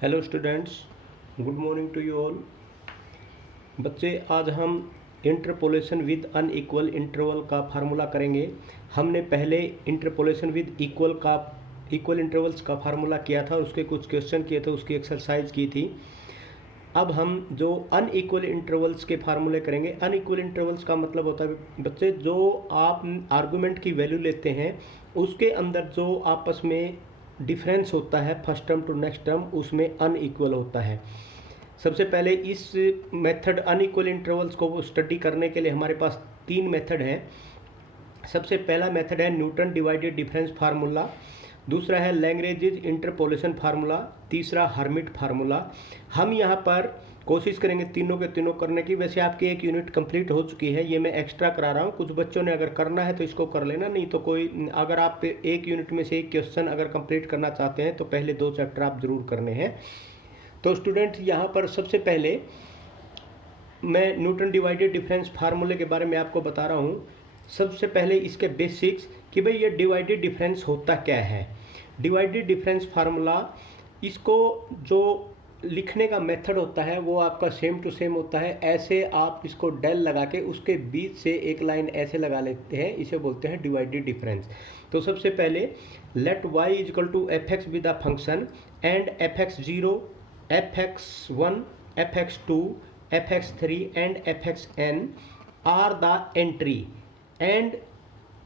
Hello students, good morning to you all. बच्चे, आज हम इंटरपोलेशन विद अनइक्वल इंटरवल का फार्मूला करेंगे। हमने पहले इंटरपोलेशन विद इक्वल इंटरवल्स का फार्मूला किया था और उसके कुछ क्वेश्चन किए थे, उसकी एक्सरसाइज की थी। अब हम जो अनइक्वल इंटरवल्स के फार्मूले करेंगे। अनइक्वल इंटरवल्स का मतलब होता है बच्चे, जो आप आर्गुमेंट की वैल्यू लेते हैं उसके अंदर जो आपस में डिफरेंस होता है first term to next term, उसमें अनइक्वल होता है। सबसे पहले इस मेथड अनइक्वल इंटरवल्स को स्टडी करने के लिए हमारे पास तीन मेथड हैं। सबसे पहला मेथड है न्यूटन डिवाइडेड डिफरेंस फार्मूला, दूसरा है लैग्रेंज इंटरपोलेशन फार्मूला, तीसरा हर्मिट फार्मूला। हम यहाँ पर कोशिश करेंगे तीनों के तीनों करने की। वैसे आपकी एक यूनिट कंप्लीट हो चुकी है, ये मैं एक्स्ट्रा करा रहा हूँ। कुछ बच्चों ने अगर करना है तो इसको कर लेना, नहीं तो कोई अगर आप एक यूनिट में से एक क्वेश्चन अगर कंप्लीट करना चाहते हैं तो पहले दो चैप्टर आप जरूर करने हैं। तो स्टूडेंट, यहाँ पर सबसे पहले मैं न्यूटन डिवाइडेड डिफरेंस फार्मूले के बारे में आपको बता रहा हूँ। सबसे पहले इसके बेसिक्स कि भाई ये डिवाइडेड डिफरेंस होता क्या है। डिवाइडेड डिफरेंस फार्मूला, इसको जो लिखने का मेथड होता है वो आपका सेम टू सेम होता है। ऐसे आप इसको डेल लगा के उसके बीच से एक लाइन ऐसे लगा लेते हैं, इसे बोलते हैं डिवाइडेड डिफरेंस। तो सबसे पहले let y is equal to F x with the function and f x zero, F x one, F x two, F x three and f x n are the entry and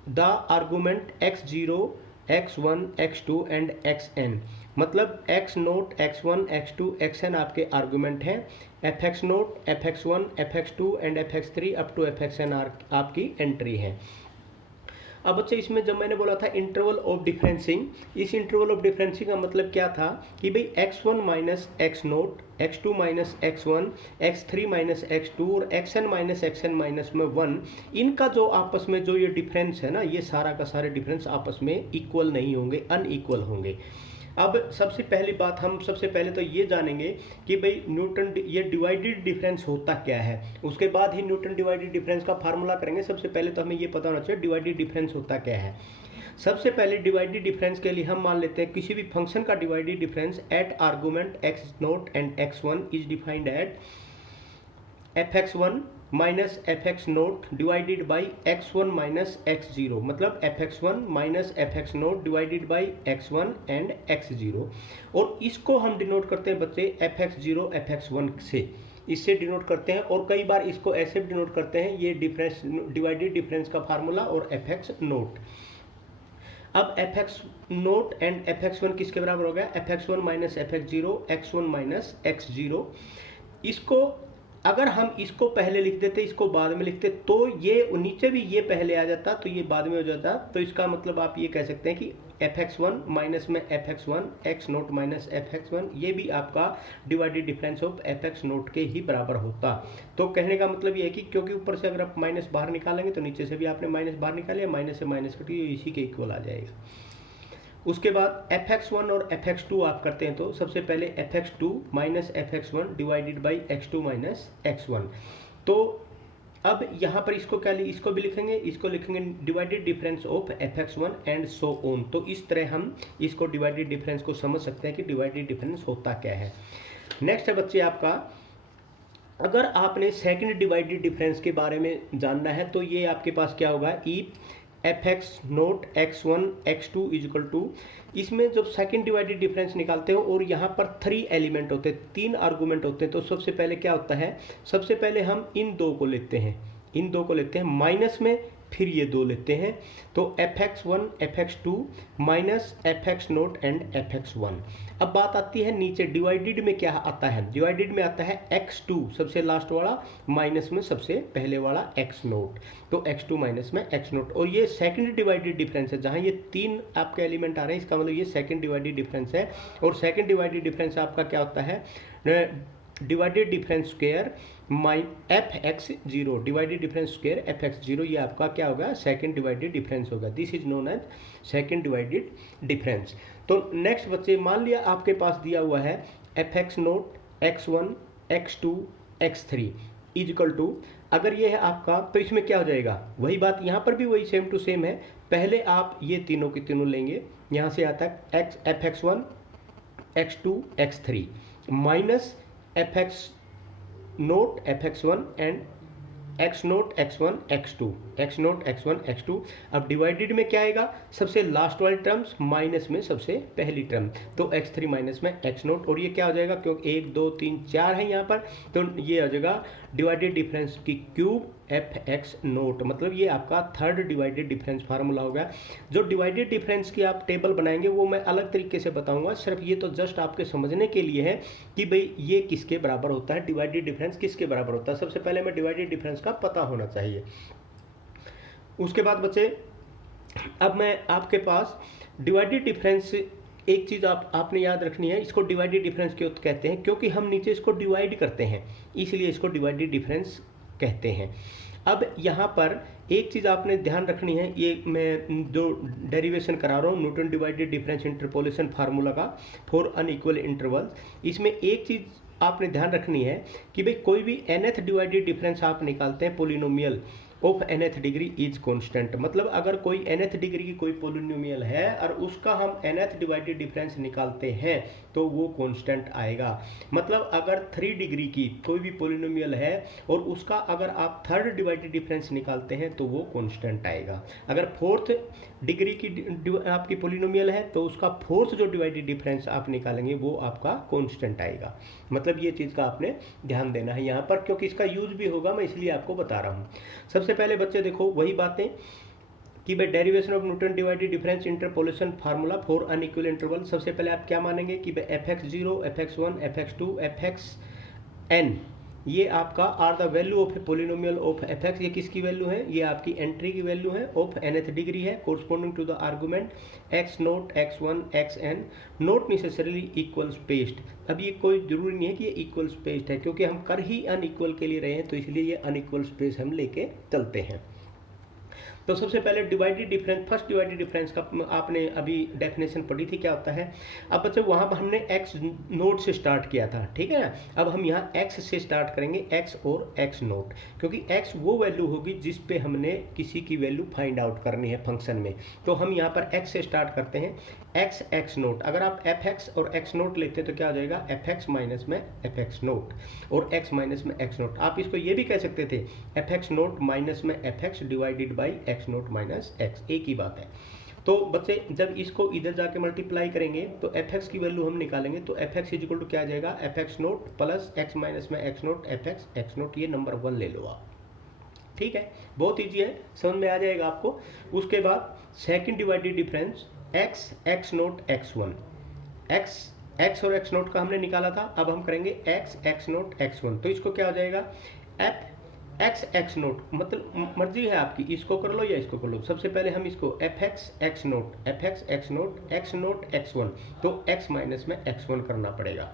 the argument x0, x1, x2 and xn। मतलब x naught, x1, x2, xn आपके argument हैं। F x naught, F x one, F x two and f x three up to F x n आपकी entry है। अब बच्चे, इसमें जब मैंने बोला था इंटरवल ऑफ डिफरेंसिंग, इस इंटरवल ऑफ डिफरेंसिंग का मतलब क्या था कि भाई x1 minus x note, x2 minus x1, x3 minus x2 और xn माइनस xn माइनस में 1, इनका जो आपस में जो ये डिफरेंस है ना, ये सारा का सारे डिफरेंस आपस में इक्वल नहीं होंगे, अनइक्वल होंगे। अब सबसे पहली बात, हम सबसे पहले तो ये जानेंगे कि भाई न्यूटन ये डिवाइडेड डिफरेंस होता क्या है। उसके बाद ही न्यूटन डिवाइडेड डिफरेंस का फार्मूला करेंगे। सबसे पहले तो हमें ये पता होना चाहिए डिवाइडेड डिफरेंस होता क्या है। सबसे पहले डिवाइडेड डिफरेंस के लिए हम मान लेते हैं किसी भी फंक्शन का divided difference at argument X naught and X one is defined at F x one minus F x naught divided by X one minus X zero. मतलब F x one minus F x naught divided by X one and X zero. और इसको हम denote करते हैं बच्चे F x zero F x one से, इससे denote करते हैं। और कई बार इसको ऐसे भी डिनोट करते हैं, ये डिफरेंस डिवाइडेड डिफरेंस का फार्मूला और एफ एक्स नोट। अब F x naught and f x one किसके बराबर हो गया? F x one minus F x zero, x one minus X zero. इसको अगर हम इसको पहले लिख देते, इसको बाद में लिखते, तो ये नीचे भी ये पहले आ जाता, तो ये बाद में हो जाता। तो इसका मतलब आप ये कह सकते हैं कि एफ एक्स वन माइनस में F x one, x note minus F x one, ये भी आपका divided difference of f x note के ही बराबर होता। तो कहने का मतलब ये है कि क्योंकि ऊपर से अगर आप माइनस बाहर निकालेंगे तो नीचे से भी आपने माइनस बाहर निकालिया, माइनस से माइनस कटी, इसी के इक्वल आ जाएगा। उसके बाद एफ एक्स वन और एफ एक्स टू आप करते हैं, तो सबसे पहले f x two minus F x one divided by x two minus x one. तो अब यहाँ पर इसको क्या इसको भी लिखेंगे, इसको लिखेंगे divided difference of f x one and so on. तो इस तरह हम इसको डिवाइडेड डिफरेंस को समझ सकते हैं कि डिवाइडेड डिफरेंस होता क्या है। नेक्स्ट है बच्चे आपका, अगर आपने सेकंड डिवाइडेड डिफरेंस के बारे में जानना है तो ये आपके पास क्या होगा, ई f x naught x one x two is equal to, इसमें जब सेकंड डिवाइडेड डिफरेंस निकालते हो और यहाँ पर 3 एलिमेंट होते हैं, 3 आर्गूमेंट होते हैं, तो सबसे पहले क्या होता है, सबसे पहले हम इन दो को लेते हैं, इन दो को लेते हैं माइनस में, फिर ये दो लेते हैं। तो F x one F x two minus F x naught and f x one. अब बात आती है नीचे डिवाइडेड में क्या आता है, डिवाइडेड में आता है एक्स टू सबसे लास्ट वाला माइनस में सबसे पहले वाला एक्स नोट। तो एक्स टू माइनस में एक्स नोट। और ये सेकंड डिवाइडेड डिफरेंस है, जहां ये 3 आपके एलिमेंट आ रहे हैं, इसका मतलब ये सेकंड डिवाइडेड डिफरेंस है। और सेकंड डिवाइडेड डिफरेंस आपका क्या होता है, डिवाइडेड डिफरेंस स्क्वायर माइन f x zero, divided difference square F x zero, ये आपका क्या होगा, सेकंड डिवाइडेड डिफरेंस होगा। This is known as second divided difference. तो नेक्स्ट बच्चे, मान लिया आपके पास दिया हुआ है F x naught x one x two x three is equal to, अगर ये है आपका, तो इसमें क्या हो जाएगा, वही बात यहाँ पर भी वही सेम टू सेम है। पहले आप ये तीनों की तीनों लेंगे, यहाँ से आता है x f x one x2 x3 minus F x naught F x one and x naught x one x two, x naught x one x two. अब डिवाइडेड में क्या आएगा, सबसे लास्ट वाली टर्म्स माइनस में सबसे पहली टर्म, तो एक्स थ्री माइनस में एक्स नोट, और ये क्या हो जाएगा क्योंकि 1 2 3 4 है यहाँ पर, तो ये हो जाएगा डिवाइडेड डिफरेंस की क्यूब एफ एक्स नोट। मतलब ये आपका थर्ड डिवाइडेड डिफरेंस फार्मूला हो गया। जो डिवाइडेड डिफरेंस की आप टेबल बनाएंगे वो मैं अलग तरीके से बताऊंगा, सिर्फ ये तो जस्ट आपके समझने के लिए है कि भाई ये किसके बराबर होता है, डिवाइडेड डिफरेंस किसके बराबर होता है। सबसे पहले हमें डिवाइडेड डिफरेंस का पता होना चाहिए। उसके बाद बच्चे अब मैं आपके पास डिवाइडेड डिफरेंस, एक चीज़ आपने याद रखनी है, इसको डिवाइडेड डिफरेंस क्यों कहते हैं, क्योंकि हम नीचे इसको डिवाइड करते हैं इसलिए इसको डिवाइडेड डिफरेंस कहते हैं। अब यहाँ पर एक चीज़ आपने ध्यान रखनी है, ये मैं जो डेरिवेशन करा रहा हूँ Newton divided difference interpolation formula का फॉर अनइक्वल इंटरवल्स, इसमें एक चीज़ आपने ध्यान रखनी है कि भाई कोई भी nth डिवाइडेड डिफरेंस आप निकालते हैं polynomial of nth degree is constant. मतलब अगर कोई nth डिग्री की कोई पोलिनोमियल है और उसका हम nth डिवाइडेड डिफरेंस निकालते हैं तो वो कांस्टेंट आएगा। मतलब अगर 3 डिग्री की कोई भी पोलिनोमियल है और उसका अगर आप थर्ड डिवाइडेड डिफरेंस निकालते हैं तो वो कांस्टेंट आएगा। अगर 4th डिग्री की आपकी पोलिनोमियल है तो उसका 4th जो डिवाइडेड डिफरेंस आप निकालेंगे वो आपका कांस्टेंट आएगा। मतलब ये चीज़ का आपने ध्यान देना है यहाँ पर, क्योंकि इसका यूज भी होगा, मैं इसलिए आपको बता रहा हूँ। सबसे पहले बच्चे देखो वही बातें कि भाई derivation of Newton divided difference interpolation formula for unequal interval. सबसे पहले आप क्या मानेंगे कि भाई f x zero, F x one, F x two, F x n, ये आपका are the value of a polynomial of f x. ये किसकी वैल्यू है, ये आपकी एंट्री की वैल्यू है ऑफ nth डिग्री है, corresponding to the argument x naught x one x n, not necessarily equal spaced. अब ये कोई जरूरी नहीं है कि ये इक्वल स्पेस्ड है, क्योंकि हम कर ही अनइक्वल के लिए रहे हैं तो इसलिए ये अनइक्वल स्पेस हम लेके चलते हैं। तो सबसे पहले divided difference, first divided difference का आपने अभी डेफिनेशन पढ़ी थी क्या होता है। अब बच्चे वहाँ पर हमने एक्स नोट से स्टार्ट किया था, ठीक है ना। अब हम यहाँ एक्स से स्टार्ट करेंगे, एक्स और एक्स नोट, क्योंकि एक्स वो वैल्यू होगी जिस पे हमने किसी की वैल्यू फाइंड आउट करनी है फंक्शन में। तो हम यहाँ पर एक्स से स्टार्ट करते हैं, एक्स एक्स नोट। अगर आप एफ एक्स और एक्स नोट लेते हैं तो क्या हो जाएगा, एफ एक्स माइनस में एफ एक्स नोट और एक्स माइनस में एक्स नोट। आप इसको ये भी कह सकते थे एफ एक्स नोट माइनस में F x divided by x note minus x, एक ही बात है। तो बच्चे जब इसको इधर जाके मल्टीप्लाई करेंगे तो एफ एक्स की वैल्यू हम निकालेंगे, तो F x is equal to क्या आ जाएगा, F x naught plus x minus में x naught F x x naught. ये नंबर 1 ले लो आप, ठीक है, बहुत ईजी है, समझ में आ जाएगा आपको। उसके बाद second divided difference x x naught x one, x x और एक्स नोट का हमने निकाला था, अब हम करेंगे x x naught x one. तो इसको क्या हो जाएगा, एफ एक्स एक्स नोट, मतलब मर्जी है आपकी, इसको कर लो या इसको कर लो। सबसे पहले हम इसको F x x naught, F x x naught x one, तो एक्स माइनस में एक्स वन करना पड़ेगा,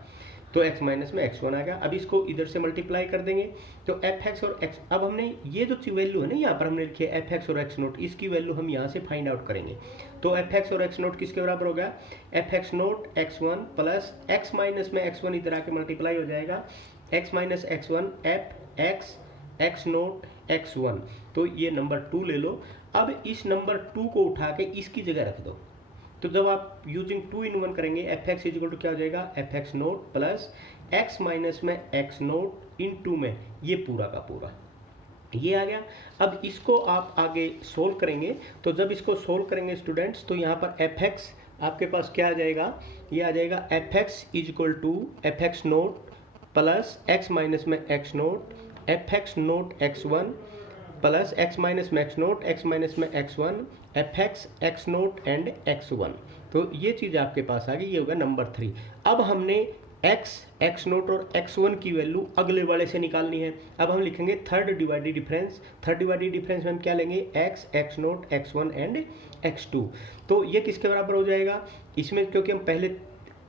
तो x माइनस में x1 आ गया। अब इसको इधर से मल्टीप्लाई कर देंगे तो एफ एक्स और x, अब हमने ये जो वैल्यू है ना यहाँ पर हमने लिखी है एफ एक्स और एक्स नोट, इसकी वैल्यू हम यहाँ से फाइंड आउट करेंगे। तो एफ एक्स और एक्स नोट किसके बराबर हो गया, F x naught x1 plus x minus में x1 इधर आके मल्टीप्लाई हो जाएगा, x minus x1 F x x naught x1। तो ये नंबर 2 ले लो। अब इस नंबर 2 को उठा के इसकी जगह रख दो, तो जब आप यूजिंग 2 in 1 करेंगे f x is equal to क्या हो जाएगा, F x naught plus x minus में एक्स नोट इन 2 में ये पूरा का पूरा ये आ गया। अब इसको आप आगे सोल्व करेंगे, तो जब इसको सोल्व करेंगे स्टूडेंट्स तो यहाँ पर एफ एक्स आपके पास क्या आ जाएगा, ये आ जाएगा F x is equal to F x naught plus x minus में x naught F x naught x one plus x minus में एक्स नोट एक्स माइनस में x one F x x naught and X one. तो ये चीज़ आपके पास आ गई, ये होगा नंबर 3। अब हमने एक्स एक्स नोट और एक्स वन की वैल्यू अगले वाले से निकालनी है। अब हम लिखेंगे third divided difference, third divided difference में हम क्या लेंगे, x x naught x one and x two. तो ये किसके बराबर हो जाएगा, इसमें क्योंकि हम पहले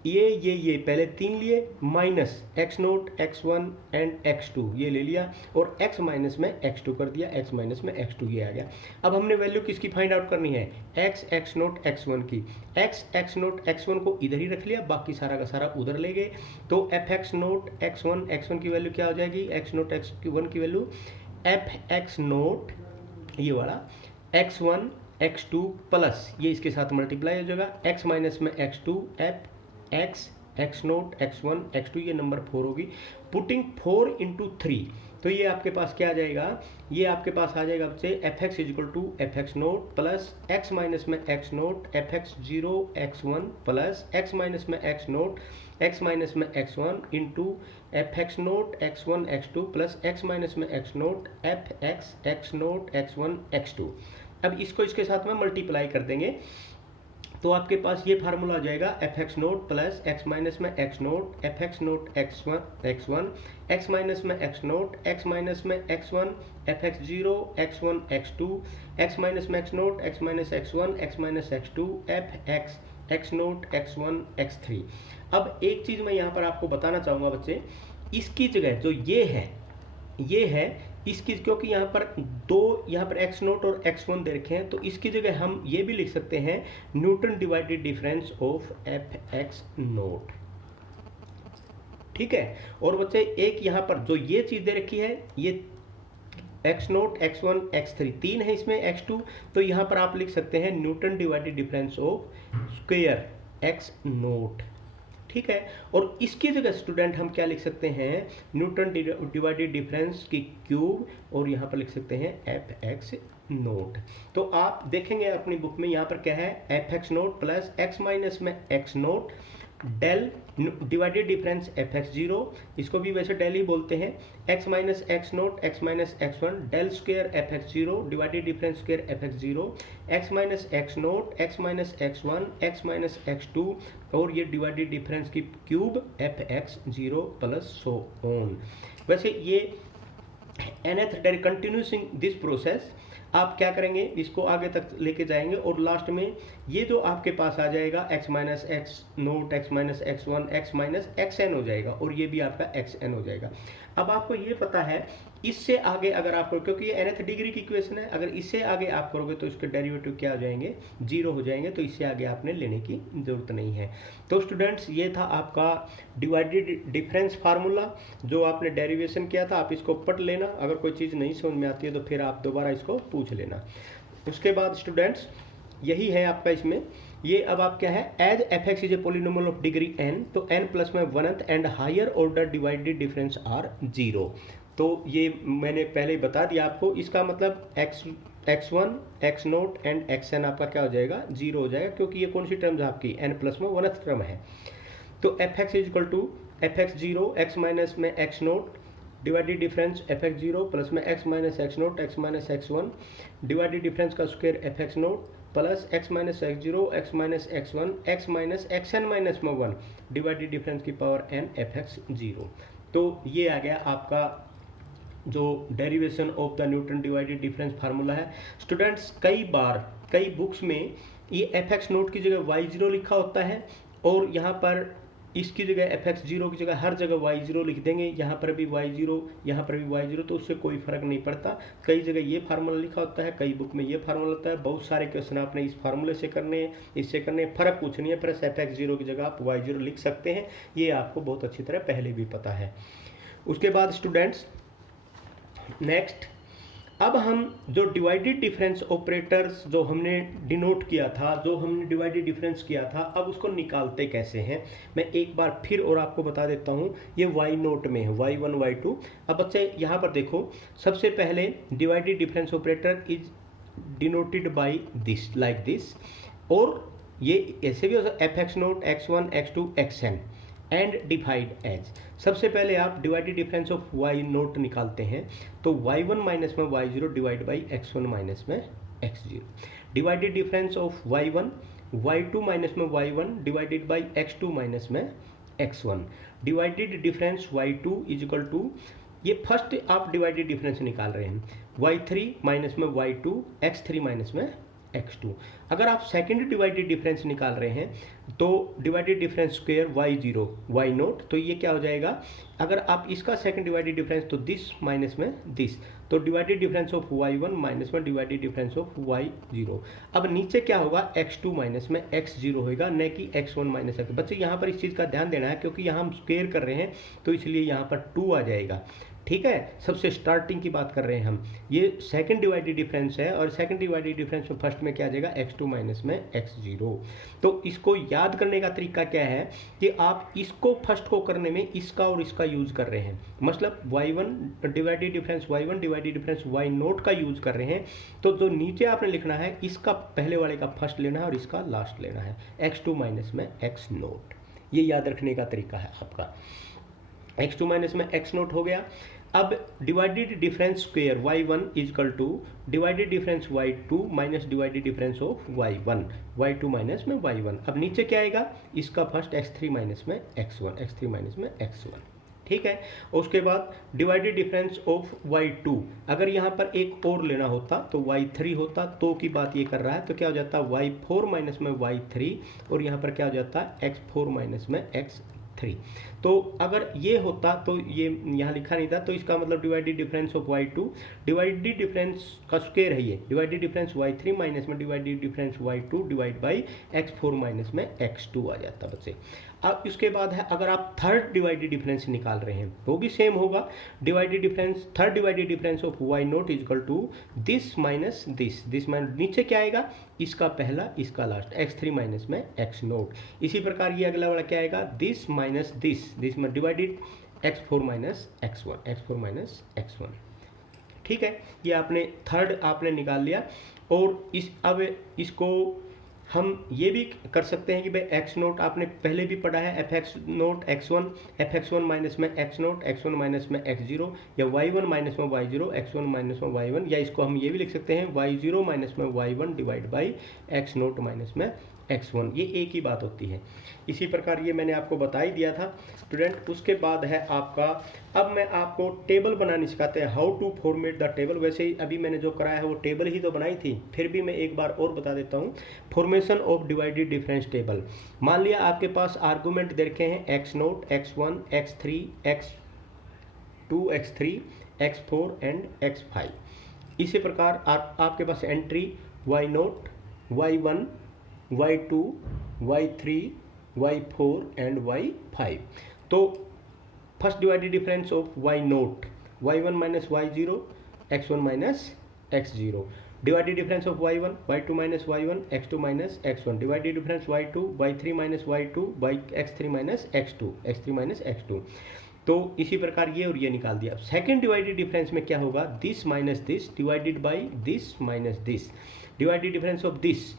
ये पहले 3 लिए, minus x naught x one and x two ये ले लिया और एक्स माइनस में एक्स टू कर दिया, एक्स माइनस में एक्स टू ये आ गया। अब हमने वैल्यू किसकी फाइंड आउट करनी है, X x naught x one की। X x naught x one को इधर ही रख लिया, बाकी सारा का सारा उधर ले गए। तो F x naught x one की वैल्यू क्या हो जाएगी, एक्स नोट एक्स वन की वैल्यू एफ एक्स नोट ये वाला x one x two plus ये इसके साथ मल्टीप्लाई हो जाएगा एक्स माइनस में x two F x x naught x one x two, ये नंबर 4 होगी। पुटिंग 4 इंटू 3, तो ये आपके पास क्या आ जाएगा, ये आपके पास आ जाएगा बच्चे F X is equal to F x naught plus x minus में x naught F x 0 X 1 plus x minus में एक्स नोट एक्स माइनस में X 1 into F x naught X 1 X 2 plus x minus में x naught F x naught X 1 X 2। अब इसको इसके साथ में multiply कर देंगे तो आपके पास ये फार्मूला आ जाएगा F x naught plus x minus में x naught F x naught x one x minus में एक्स नोट एक्स माइनस में X 1 F x 0 X 1 X 2 X minus में x naught x minus x 1 x minus X 2 F x naught X 1 X 3। अब एक चीज़ मैं यहाँ पर आपको बताना चाहूँगा बच्चे, इसकी जगह जो ये है इसकी, क्योंकि यहाँ पर यहाँ पर एक्स नोट और एक्स 1 दे रखे हैं, तो इसकी जगह हम ये भी लिख सकते हैं Newton divided difference of f x note. ठीक है, और बच्चे एक यहाँ पर जो ये चीज़ दे रखी है, ये एक्स नोट एक्स 1 एक्स 3 3 है इसमें एक्स 2, तो यहाँ पर आप लिख सकते हैं Newton divided difference of square x note. ठीक है, और इसकी जगह स्टूडेंट हम क्या लिख सकते हैं, न्यूटन डिवाइडेड डिफरेंस की क्यूब, और यहाँ पर लिख सकते हैं एफ एक्स नोट। तो आप देखेंगे अपनी बुक में यहाँ पर क्या है, F x naught plus x minus में x naught del divided difference F x 0, इसको भी वैसे डेल ही बोलते हैं, X minus x naught x minus x 1 del square F x 0 divided difference square F x 0 x minus x naught x minus x 1 x minus X 2, और ये divided difference की cube F x 0 plus so on. वैसे ये nth derivative कंटिन्यूसिंग this process आप क्या करेंगे, इसको आगे तक लेके जाएंगे और लास्ट में ये जो आपके पास आ जाएगा x minus x naught x minus x 1 x minus x n हो जाएगा, और ये भी आपका एक्स एन हो जाएगा। अब आपको ये पता है इससे आगे अगर आप करोगे, क्योंकि ये nth डिग्री की इक्वेशन है, अगर इससे आगे आप करोगे तो इसके डेरिवेटिव क्या हो जाएंगे, 0 हो जाएंगे, तो इससे आगे आपने लेने की जरूरत नहीं है। तो स्टूडेंट्स ये था आपका डिवाइडेड डिफरेंस फार्मूला जो आपने डेरिवेशन किया था, आप इसको पढ़ लेना, अगर कोई चीज़ नहीं समझ में आती है तो फिर आप दोबारा इसको पूछ लेना। उसके बाद स्टूडेंट्स यही है आपका इसमें, ये अब आप क्या है, as f x is a polynomial of degree n, तो n प्लस में 1th and higher order divided difference are 0। तो ये मैंने पहले ही बता दिया आपको, इसका मतलब x1 x note and xn आपका क्या हो जाएगा, 0 हो जाएगा, क्योंकि ये कौन सी टर्म्स है आपकी, n प्लस में 1th टर्म है। तो F x is equal to F x 0 x minus में x naught divided difference F x 0 plus में x minus x naught x minus x 1 divided difference का square F x naught plus x minus x 0 x minus x 1 x minus x n minus में 1 divided difference की power n f x 0। तो ये आ गया आपका जो derivation of the Newton divided difference formula है। स्टूडेंट्स कई बार कई बुक्स में ये एफ एक्स नोट की जगह y0 लिखा होता है, और यहाँ पर इसकी जगह एफ एक्स 0 की जगह हर जगह y0 लिख देंगे, यहाँ पर भी y0 यहाँ पर भी y0, तो उससे कोई फर्क नहीं पड़ता। कई जगह ये फार्मूला लिखा होता है, कई बुक में ये फार्मूला होता है, बहुत सारे क्वेश्चन आपने इस फार्मूले से करने हैं, इससे करने, फर्क कुछ नहीं है, प्लस एफ एक्स 0 की जगह आप y0 लिख सकते हैं, ये आपको बहुत अच्छी तरह पहले भी पता है। उसके बाद स्टूडेंट्स नेक्स्ट, अब हम जो डिवाइडेड डिफरेंस ऑपरेटर्स जो हमने डिनोट किया था, जो हमने डिवाइडेड डिफरेंस किया था, अब उसको निकालते कैसे हैं मैं एक बार फिर और आपको बता देता हूँ। ये वाई नोट में है, y1 y2। अब बच्चे यहाँ पर देखो, सबसे पहले divided difference operator is denoted by this like this, और ये ऐसे भी हो सकता है F x naught x1 x2 xn and divide as. सबसे पहले आप divided difference of y naught निकालते हैं, तो y1 माइनस में y0 divide by x1 minus में x0, divided difference of y1 y2 minus में y1 डिवाइडेड बाई x2 माइनस में x1, divided difference y2 is equal to, ये फर्स्ट आप डिवाइडेड डिफरेंस निकाल रहे हैं, y3 माइनस में y2 x3 माइनस में x2। अगर आप सेकंड डिवाइडेड डिफरेंस निकाल रहे हैं तो divided difference square y0 y note, तो ये क्या हो जाएगा, अगर आप इसका सेकंड डिवाइडेड डिफरेंस तो दिस माइनस में दिस, तो divided difference of y1 minus में डिवाइडेड डिफरेंस ऑफ y0। अब नीचे क्या होगा, x2 माइनस में x0 होगा, न कि x1 माइनस x। बच्चे यहाँ पर इस चीज़ का ध्यान देना है, क्योंकि यहाँ हम स्क्वायर कर रहे हैं तो इसलिए यहाँ पर 2 आ जाएगा। ठीक है, सबसे स्टार्टिंग की बात कर रहे हैं हम। ये सेकंड डिवाइडेड डिफरेंस है और सेकंड डिवाइडेड डिफरेंस में फर्स्ट में क्या आ जाएगा x2 माइनस में x0। तो इसको याद करने का तरीका क्या है कि आप इसको फर्स्ट को करने में इसका और इसका यूज कर रहे हैं, मतलब y1 divided difference y1 divided difference y0 का यूज कर रहे हैं। तो जो नीचे आपने लिखना है इसका पहले वाले का फर्स्ट लेना है और इसका लास्ट लेना है, x2 माइनस में x0। ये याद रखने का तरीका है आपका। x2 माइनस में x0 हो गया। अब divided difference square y1 is equal to divided difference y2 minus divided difference of y1, y2 minus में y1। अब नीचे क्या आएगा, इसका फर्स्ट x3 माइनस में x1, x3 माइनस में x1, ठीक है। उसके बाद डिवाइडेड डिफरेंस ऑफ y2, अगर यहाँ पर एक और लेना होता तो y3 होता, तो की बात ये कर रहा है तो क्या हो जाता y4 माइनस में y3 और यहाँ पर क्या हो जाता x4 माइनस में x3। तो अगर ये होता तो ये यहाँ लिखा नहीं था, तो इसका मतलब divided difference of y2, divided difference का स्क्वायर है ये, डिवाइडेड डिफरेंस y3 माइनस में divided difference y2 divide by x4 minus में x2 आ जाता बच्चे। अब इसके बाद है अगर आप थर्ड डिवाइडेड डिफरेंस निकाल रहे हैं तो भी सेम होगा, divided difference third divided difference of y0 is equal to this minus this minus नीचे क्या आएगा, इसका पहला इसका लास्ट x3 माइनस में x0। इसी प्रकार ये अगला वाला क्या आएगा, दिस माइनस दिस में डिवाइडेड x4 माइनस x1, ठीक है। ये आपने थर्ड आपने निकाल लिया। और अब इसको हम ये भी कर सकते हैं कि भाई x0 आपने पहले भी पढ़ा है, fx0 x1, fx1 माइनस में x0 माइनस में x0, या y1 माइनस में y0 x1 माइनस में y1, या इसको हम ये भी लिख सकते हैं y0 माइनस में y1 divide by x0 minus में x1। ये एक ही बात होती है। इसी प्रकार ये मैंने आपको बता ही दिया था स्टूडेंट। उसके बाद है आपका, अब मैं आपको टेबल बनानी सिखाते हैं, how to format the table. वैसे ही अभी मैंने जो कराया है वो टेबल ही तो बनाई थी, फिर भी मैं एक बार और बता देता हूँ। Formation of divided difference table. मान लिया आपके पास आर्गूमेंट दे रखे हैं x0, x1, x3, x2, x3, x4 and x5। इसी प्रकार आपके पास entry y0, y1, y2, y3, y4 and y5। तो first divided difference of y0, y1 minus y0, x1 minus x0, divided difference of y1, y2 minus y1, x2 minus x1, divided difference y2, y3 minus y2, x3 minus x2, x3 minus x2। तो इसी प्रकार ये और ये निकाल दिया। Second divided difference में क्या होगा, this minus this divided by this minus this, divided difference of this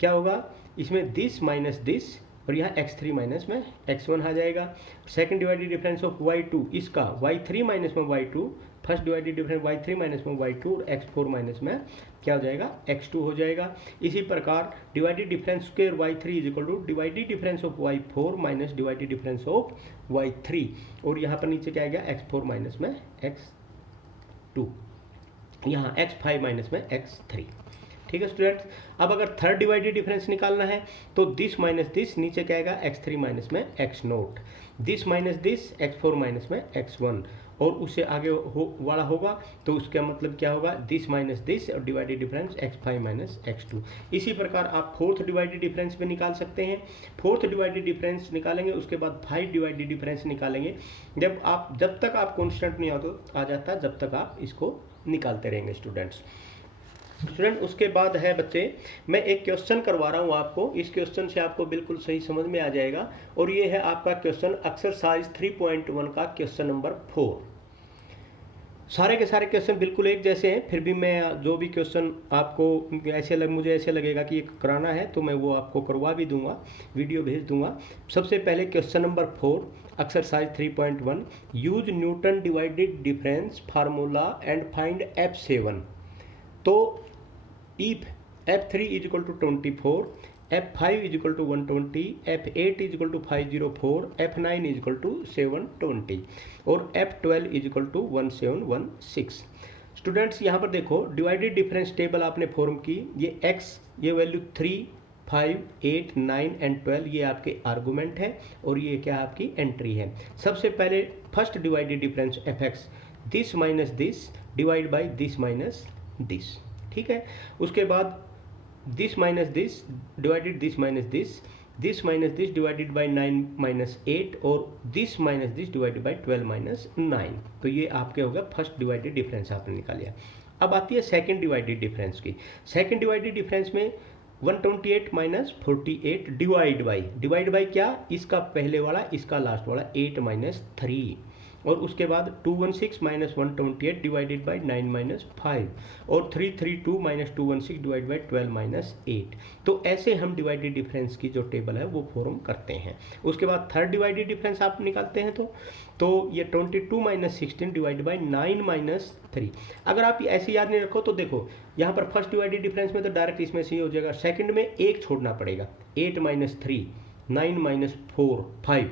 क्या होगा, इसमें दिस माइनस दिस और यहाँ x3 माइनस में x1 आ जाएगा। Second divided difference of y2, इसका y3 माइनस में y2, first divided difference y3 minus में y2 और x4 माइनस में क्या हो जाएगा, x2 हो जाएगा। इसी प्रकार divided difference square y3 is equal to divided difference of y4 minus divided difference of y3, और यहाँ पर नीचे क्या आएगा, x4 माइनस में x2, यहाँ x5 माइनस में x3। ठीक है स्टूडेंट्स। अब अगर थर्ड डिवाइडेड डिफरेंस निकालना है तो दिस माइनस दिस, नीचे क्या आएगा, x3 माइनस में x0, this minus this x4 minus में x1, और उससे आगे वाला होगा तो उसका मतलब क्या होगा, दिस माइनस दिस और divided difference x5 minus x2। इसी प्रकार आप फोर्थ डिवाइडेड डिफरेंस भी निकाल सकते हैं। फोर्थ डिवाइडेड डिफरेंस निकालेंगे, उसके बाद 5 डिवाइडेड डिफरेंस निकालेंगे। जब तक आप कॉन्स्टेंट नहीं आ जाता जब तक आप इसको निकालते रहेंगे स्टूडेंट्स। उसके बाद है बच्चे, मैं एक क्वेश्चन करवा रहा हूँ आपको, इस क्वेश्चन से आपको बिल्कुल सही समझ में आ जाएगा। और ये है आपका क्वेश्चन एक्सरसाइज 3.1 का क्वेश्चन नंबर 4। सारे के सारे क्वेश्चन बिल्कुल एक जैसे हैं, फिर भी मैं जो भी क्वेश्चन आपको मुझे ऐसे लगेगा कि ये कराना है तो मैं वो आपको करवा भी दूंगा, वीडियो भेज दूंगा। सबसे पहले question number 4 exercise 3.1, use Newton divided difference formula and find F7। तो if F3 is equal to 24, F5 is equal to 120, F8 is equal to 504, F9 is equal to 720 और F12 is equal to 1716। Students यहाँ पर देखो, divided difference table आपने form की, ये x ये value 3, 5, 8, 9 and 12 ये आपके आर्गूमेंट है और ये क्या आपकी एंट्री है। सबसे पहले first divided difference fx, this minus this divide by this minus this, ठीक है। उसके बाद this minus this divided this minus this, this minus this divided by 9 minus 8 और this minus this divided by 12 minus 9। तो ये आपके हो गया फर्स्ट डिवाइडेड डिफरेंस आपने निकाल लिया। अब आती है सेकंड डिवाइडेड डिफरेंस की। सेकंड डिवाइडेड डिफरेंस में 128 माइनस 48 डिवाइड बाई क्या, इसका पहले वाला इसका लास्ट वाला 8 माइनस 3, और उसके बाद 216 माइनस 128 डिवाइडेड बाई 9 माइनस 5 और 332 माइनस 216 डिवाइड बाई 12 माइनस 8। तो ऐसे हम डिवाइडेड डिफरेंस की जो टेबल है वो फॉर्म करते हैं। उसके बाद थर्ड डिवाइडेड डिफरेंस आप निकालते हैं तो ये 22 माइनस 16 डिवाइड बाई 9 माइनस 3। अगर आप ऐसे याद नहीं रखो तो देखो यहाँ पर फर्स्ट डिवाइडेड डिफरेंस में तो डायरेक्ट इसमें से हो जाएगा, सेकंड में एक छोड़ना पड़ेगा, 8 माइनस 3, 9 माइनस 4 5,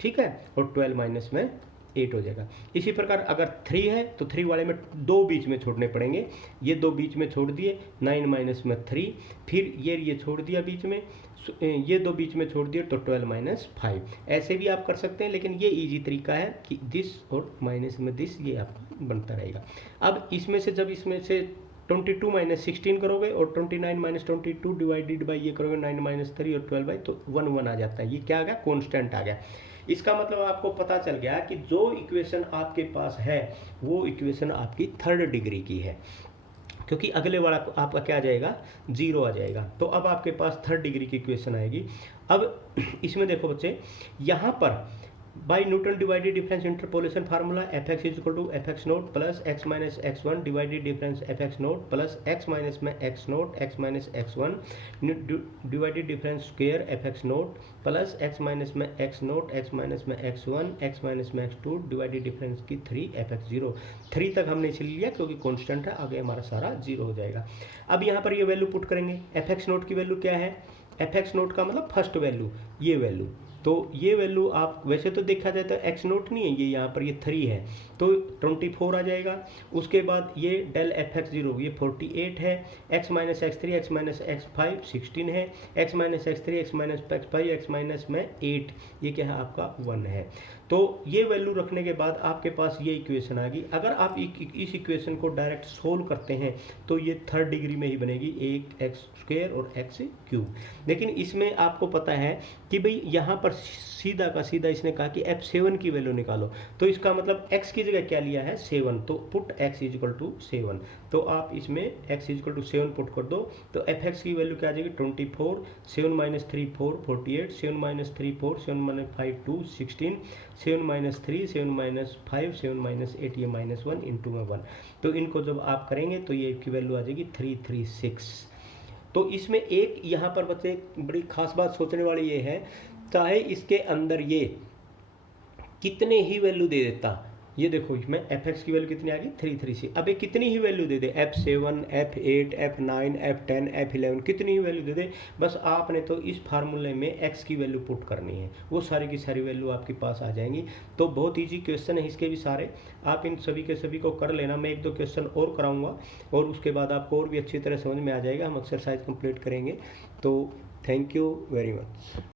ठीक है, और 12 माइनस में 8 हो जाएगा। इसी प्रकार अगर 3 है तो 3 वाले में 2 बीच में छोड़ने पड़ेंगे, ये 2 बीच में छोड़ दिए, 9 माइनस में 3, फिर ये छोड़ दिया बीच में, ये 2 बीच में छोड़ दिए तो 12 माइनस 5। ऐसे भी आप कर सकते हैं, लेकिन ये इजी तरीका है कि दिस और माइनस में दिस ये आपका बनता रहेगा। अब इसमें से जब इसमें से 22 माइनस 16 करोगे और 29 माइनस 22 डिवाइडेड बाई ये करोगे 9 माइनस 3 और 12 बाई, तो 1 1 आ जाता है। ये क्या आ गया, कॉन्स्टेंट आ गया। इसका मतलब आपको पता चल गया कि जो इक्वेशन आपके पास है वो इक्वेशन आपकी थर्ड डिग्री की है, क्योंकि अगले वाला आपका क्या आ जाएगा, 0 आ जाएगा। तो अब आपके पास थर्ड डिग्री की इक्वेशन आएगी। अब इसमें देखो बच्चे, यहाँ पर by Newton divided difference interpolation formula f x is equal to F x naught plus x minus x one divided difference F x naught plus x minus में x naught x minus x one divided difference square f x naught plus x minus में x naught x minus में x one x minus में x to divided difference की 3 F x 0। 3 तक हमने इसलिए लिया क्योंकि कॉन्स्टेंट है, आगे हमारा सारा 0 हो जाएगा। अब यहाँ पर ये वैल्यू पुट करेंगे। एफ एक्स नोट की वैल्यू क्या है, एफ एक्स नोट का मतलब फर्स्ट वैल्यू, ये वैल्यू, तो ये वैल्यू आप वैसे तो देखा जाए तो एक्स नोट नहीं है, ये यहाँ पर ये 3 है तो 24 आ जाएगा। उसके बाद ये डेल एफ एक्स 0 ये 48 है, x minus x 3 x minus x 5 16 है, x minus x 3 x minus x 5 x minus में 8 ये क्या है आपका 1 है। तो ये वैल्यू रखने के बाद आपके पास ये इक्वेशन आ गई। अगर आप इस इक्वेशन को डायरेक्ट सोल्व करते हैं तो ये थर्ड डिग्री में ही बनेगी, एक एक्स स्क्वायर और एक्स क्यूब। लेकिन इसमें आपको पता है कि भाई यहाँ पर सीधा का सीधा इसने कहा कि f7 की वैल्यू निकालो, तो इसका मतलब x की जगह क्या लिया है 7, तो put x is equal to 7। तो आप इसमें x is equal to 7 put कर दो तो fx की वैल्यू क्या आ जाएगी 24, 7 minus 3 4 48, 7 minus 3 4, 7 minus 5 2 16, 7 minus 3 7 minus 5 7 minus 8 ये -1 इंटू में 1। तो इनको जब आप करेंगे तो ये की वैल्यू आ जाएगी 336। तो इसमें एक यहाँ पर बच्चे बड़ी खास बात सोचने वाली ये है, चाहे इसके अंदर ये कितने ही वैल्यू दे देता, ये देखो इसमें एफ एक्स की वैल्यू कितनी आ गई 336, अब ये कितनी ही वैल्यू दे दे f7 f8 f9 f10 f11 कितनी ही वैल्यू दे दे, बस आपने तो इस फार्मूले में x की वैल्यू पुट करनी है, वो सारी की सारी वैल्यू आपके पास आ जाएंगी। तो बहुत ईजी क्वेश्चन है इसके भी सारे, आप इन सभी के सभी को कर लेना। मैं 1-2 क्वेश्चन और कराऊंगा और उसके बाद आपको और भी अच्छी तरह समझ में आ जाएगा, हम एक्सरसाइज कंप्लीट करेंगे। तो थैंक यू वेरी मच।